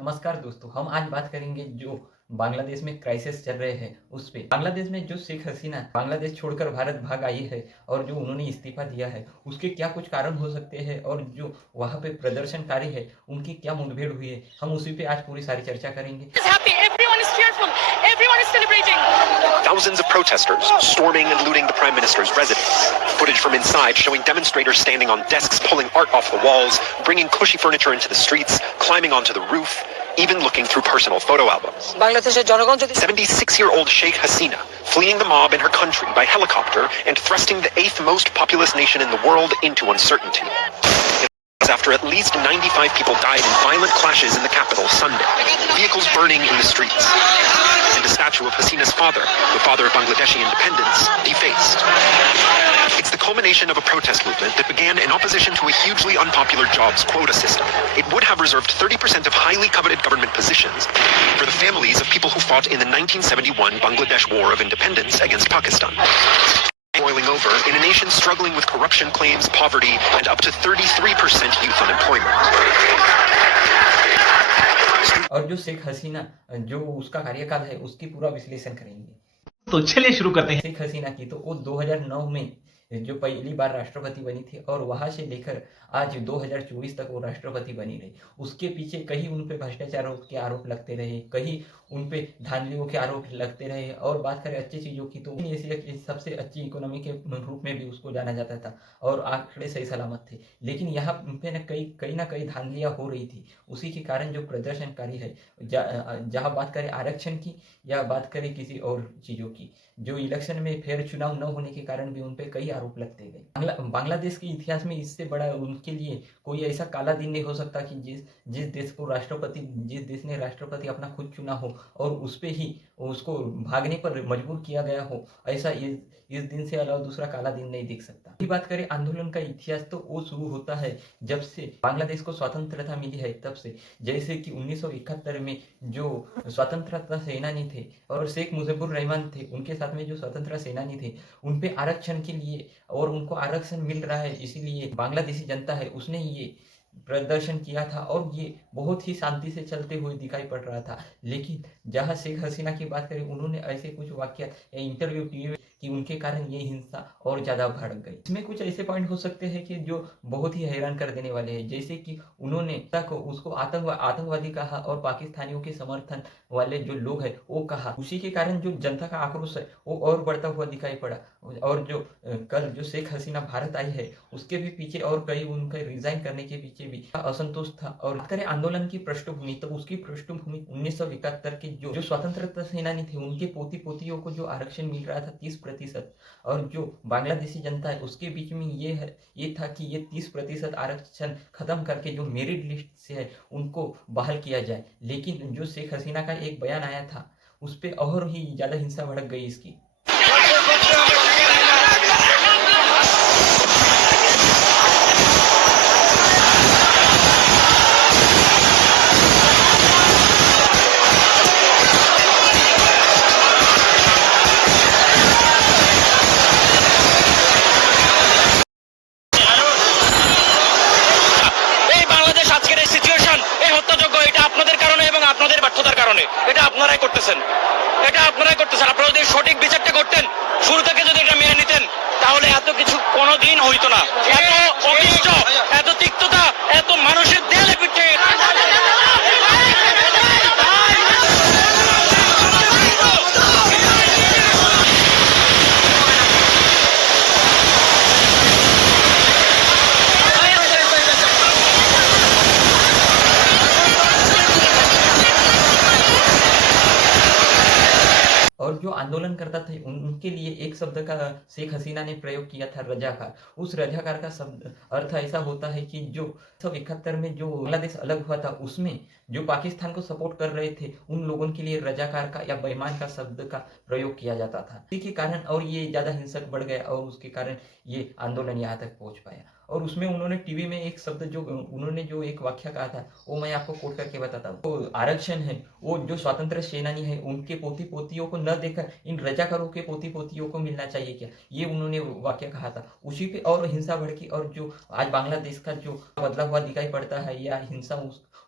नमस्कार दोस्तों, हम आज बात करेंगे जो बांग्लादेश में क्राइसिस चल रहे हैं उस पे। बांग्लादेश में जो शेख हसीना बांग्लादेश छोड़कर भारत भाग आई है और जो उन्होंने इस्तीफा दिया है, उसके क्या कुछ कारण हो सकते हैं और जो वहाँ पे प्रदर्शनकारी है, उनकी क्या मुठभेड़ हुई है, हम उसी पे आज पूरी सारी चर्चा करेंगे। Happy, everyone is cheerful, everyone is celebrating. Thousands of protesters storming and looting the Prime Minister's residence. Footage from inside showing demonstrators standing on desks pulling art off the walls, bringing cushy furniture into the streets, climbing onto the roof, even looking through personal photo albums. 76-year-old Sheikh Hasina fleeing the mob in her country by helicopter and thrusting the eighth most populous nation in the world into uncertainty. After at least 95 people died in violent clashes in the capital Sunday, vehicles burning in the streets, and a statue of Hasina's father, the father of Bangladeshi independence, defaced. It's the culmination of a protest movement that began in opposition to a hugely unpopular jobs quota system. It would have reserved 30% of highly coveted government positions for the families of people who fought in the 1971 Bangladesh War of Independence against Pakistan. Boiling over in a nation struggling with corruption claims, poverty, and up to 33% youth unemployment. और जो शेख हसीना जो उसका कार्यकाल है उसकी पूरा विश्लेषण करेंगे। तो चलिए शुरू करते हैं। शेख हसीना की तो वो 2009 में जो पहली बार राष्ट्रपति बनी थी और वहां से लेकर आज 2024 तक वो राष्ट्रपति बनी रही। उसके पीछे कहीं उन पे भ्रष्टाचार के आरोप लगते रहे, कहीं उन पे धांधलियों के आरोप लगते रहे। और बात करें अच्छी चीज़ों की तो एशिया की सबसे अच्छी इकोनॉमी के रूप में भी उसको जाना जाता था और आंकड़े सही सलामत थे। लेकिन यहाँ पे कहीं ना कहीं धांधलियाँ हो रही थी। उसी के कारण जो प्रदर्शनकारी है, जहाँ बात करें आरक्षण की या बात करें किसी और चीज़ों की, जो इलेक्शन में फेयर चुनाव न होने के कारण भी उन पे कई आरोप लगते गए। बांग्लादेश के इतिहास में इससे बड़ा उनके लिए कोई ऐसा काला दिन नहीं हो सकता कि जिस देश ने राष्ट्रपति अपना खुद चुना हो और उस पे ही उसको भागने पर मजबूर किया गया हो, ऐसा इस दिन से अलावा दूसरा काला दिन नहीं दिख सकता। बात करें आंदोलन का इतिहास तो वो शुरू होता है जब से बांग्लादेश को स्वतंत्रता मिली है तब से। जैसे कि 1971 में जो स्वतंत्रता सेनानी थे और शेख मुजीबुर रहमान थे, उनके साथ में जो स्वतंत्रता सेनानी थे, उन पे आरक्षण के लिए और उनको आरक्षण मिल रहा है इसीलिए बांग्लादेशी जनता है उसने ये प्रदर्शन किया था और ये बहुत ही शांति से चलते हुए दिखाई पड़ रहा था। लेकिन जहां शेख हसीना की बात करें, उन्होंने ऐसे कुछ वाक्य इंटरव्यू किए कि उनके कारण ये हिंसा और ज़्यादा भड़क गई। इसमें कुछ ऐसे पॉइंट हो सकते हैं कि जो बहुत ही हैरान कर देने वाले हैं, जैसे कि उन्होंने उसको आतंकवादी कहा और पाकिस्तानियों के समर्थन वाले जो लोग हैं वो कहा। उसी के कारण जो जनता का आक्रोश है वो और बढ़ता हुआ दिखाई पड़ा। और जो कल जो शेख हसीना भारत आई है उसके भी पीछे और कई उनके रिजाइन करने के पीछे भी असंतोष था। और बात करें आंदोलन की पृष्ठभूमि तो उसकी पृष्ठभूमि 1971 के जो स्वतंत्रता सेनानी थे उनके पोती पोतियों को जो आरक्षण मिल रहा था 30%, और जो बांग्लादेशी जनता है उसके बीच में ये था कि ये 30% आरक्षण खत्म करके जो मेरिट लिस्ट से है उनको बहाल किया जाए। लेकिन जो शेख हसीना का एक बयान आया था उस पर और ही ज़्यादा हिंसा भड़क गई इसकी। আপনারাই করতেছেন। আপনারা যদি সঠিক বিচারটা করতেন, শুরু থেকে যদি এটা মেনে নিতেন, তাহলে এত কিছু কোনোদিন হইতো না। এত অনিষ্ট, এত তিক্ততা, এত মানুষের দেয়ালে পিঠে और जो आंदोलन करता था उनके लिए एक शब्द का शेख हसीना ने प्रयोग किया था, रजाकार। उस रजाकार का शब्द अर्थ ऐसा होता है कि जो 1971 में जो बांग्लादेश अलग हुआ था उसमें जो पाकिस्तान को सपोर्ट कर रहे थे उन लोगों के लिए रजाकार का या बेईमान का शब्द का प्रयोग किया जाता था। इसी के कारण और ये ज़्यादा हिंसक बढ़ गया और उसके कारण ये आंदोलन यहाँ तक पहुँच पाया। और उसमें उन्होंने टीवी में एक शब्द उन्होंने जो एक वाक्य कहा था वो मैं आपको कोट करके बताता हूँ। तो आरक्षण है वो जो स्वतंत्र सेनानी है उनके पोती पोतियों को न देकर इन रजाकारों के पोती पोतियों को मिलना चाहिए क्या, ये उन्होंने वाक्य कहा था। उसी पे और हिंसा भड़की और जो आज बांग्लादेश का जो बदला हुआ दिखाई पड़ता है या हिंसा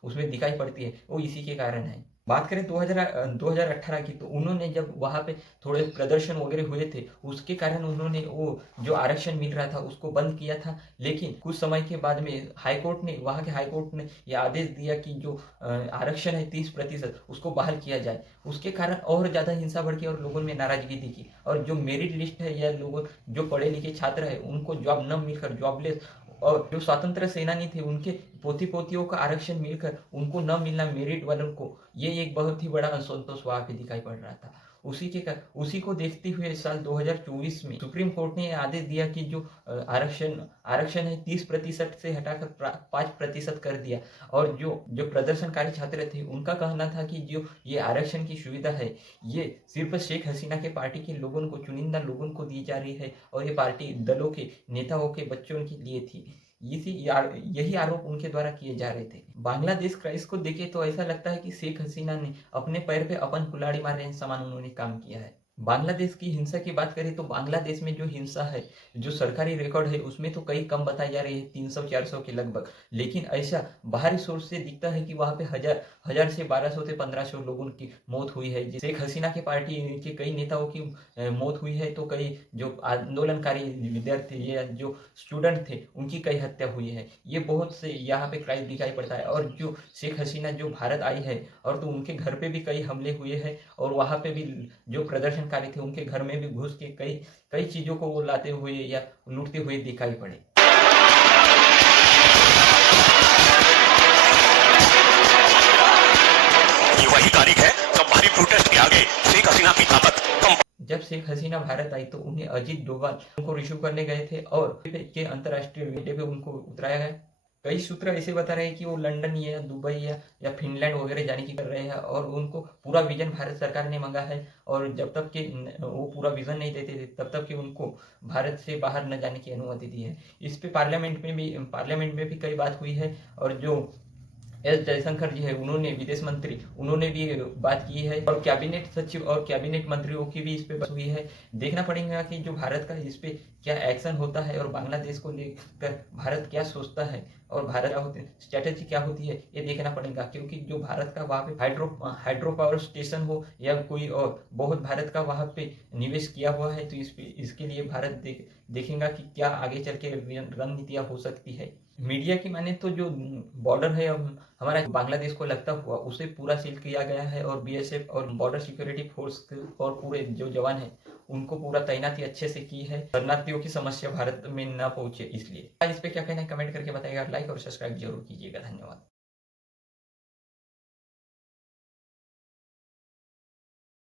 उसमें दिखाई पड़ती है वो इसी के कारण है। बात करें 2018 की, तो उन्होंने जब वहाँ पे थोड़े प्रदर्शन वगैरह हुए थे, उसके कारण उन्होंने वो जो आरक्षण मिल रहा था उसको बंद किया था। लेकिन कुछ समय के बाद में वहाँ के हाई कोर्ट ने ये आदेश दिया कि जो आरक्षण है 30% उसको बहाल किया जाए। उसके कारण और ज़्यादा हिंसा भड़की और लोगों में नाराजगी दिखी, और जो मेरिट लिस्ट है या लोगों जो पढ़े लिखे छात्र है उनको जॉब न मिलकर जॉबलेस, और जो स्वतंत्र सेनानी थे उनके पोती पोतियों का आरक्षण मिलकर उनको न मिलना मेरिट वालों को, ये एक बहुत ही बड़ा असंतोष वहाँ पे दिखाई पड़ रहा था। उसी को देखते हुए साल 2024 में सुप्रीम कोर्ट ने आदेश दिया कि जो आरक्षण है 30% से हटाकर 5% कर दिया। और जो प्रदर्शनकारी छात्र थे उनका कहना था कि जो ये आरक्षण की सुविधा है ये सिर्फ शेख हसीना के पार्टी के लोगों को, चुनिंदा लोगों को दी जा रही है, और ये पार्टी दलों के नेताओं के बच्चों के लिए थी। यही आरोप उनके द्वारा किए जा रहे थे। बांग्लादेश क्राइसिस को देखे तो ऐसा लगता है कि शेख हसीना ने अपने पैर पे अपन कुल्हाड़ी मार रहे समान उन्होंने काम किया है। बांग्लादेश की हिंसा की बात करें तो बांग्लादेश में जो हिंसा है, जो सरकारी रिकॉर्ड है उसमें तो कई कम बताई जा रही है, 300-400 के लगभग। लेकिन ऐसा बाहरी सोर्स से दिखता है कि वहाँ पे हजार से 1200 से 1500 लोगों की मौत हुई है। शेख हसीना की पार्टी के कई नेताओं की मौत हुई है, तो कई जो आंदोलनकारी विद्यार्थी या जो स्टूडेंट थे उनकी कई हत्या हुई है। ये बहुत से यहाँ पे क्राइम दिखाई पड़ता है। और जो शेख हसीना जो भारत आई है, और तो उनके घर पे भी कई हमले हुए हैं, और वहाँ पे भी जो प्रदर्शनकारी थे उनके घर में भी घुस के कई चीजों को वो लाते हुए या लूटते हुए दिखाई पड़े। ये वही तारीख है जब भारी प्रोटेस्ट के आगे शेख हसीना की ताकत कम। जब शेख हसीना भारत आई तो उन्हें अजीत डोभाल उनको रिसीव करने गए थे, और के अंतर्राष्ट्रीय अड्डे पे उनको उतराया गया। कई सूत्र ऐसे बता रहे हैं कि वो लंदन या दुबई या फिनलैंड वगैरह जाने की कर रहे हैं, और उनको पूरा विजन भारत सरकार ने मांगा है। और जब तक कि वो पूरा विजन नहीं देते थे तब तक कि उनको भारत से बाहर न जाने की अनुमति दी है। इस पे पार्लियामेंट में भी कई बात हुई है, और जो एस जयशंकर जी है उन्होंने विदेश मंत्री उन्होंने भी बात की है, और कैबिनेट सचिव और कैबिनेट मंत्रियों की भी इस पे बात हुई है। देखना पड़ेगा कि जो भारत का इस पे क्या एक्शन होता है, और बांग्लादेश को लेकर भारत क्या सोचता है, और भारत स्ट्रेटेजी क्या होती है, ये देखना पड़ेगा। क्योंकि जो भारत का वहाँ पे हाइड्रो पावर स्टेशन हो या कोई और, बहुत भारत का वहाँ पे निवेश किया हुआ है, तो इसके लिए भारत देखेगा कि क्या आगे चल के रणनीतियाँ हो सकती है। मीडिया की माने तो जो बॉर्डर है हमारा बांग्लादेश को लगता हुआ उसे पूरा सील किया गया है, और बीएसएफ और बॉर्डर सिक्योरिटी फोर्स और पूरे जो जवान हैं उनको पूरा तैनाती अच्छे से की है, शरणार्थियों की समस्या भारत में न पहुंचे इसलिए। इस पे क्या कहना है कमेंट करके बताइएगा, लाइक और सब्सक्राइब जरूर कीजिएगा। धन्यवाद।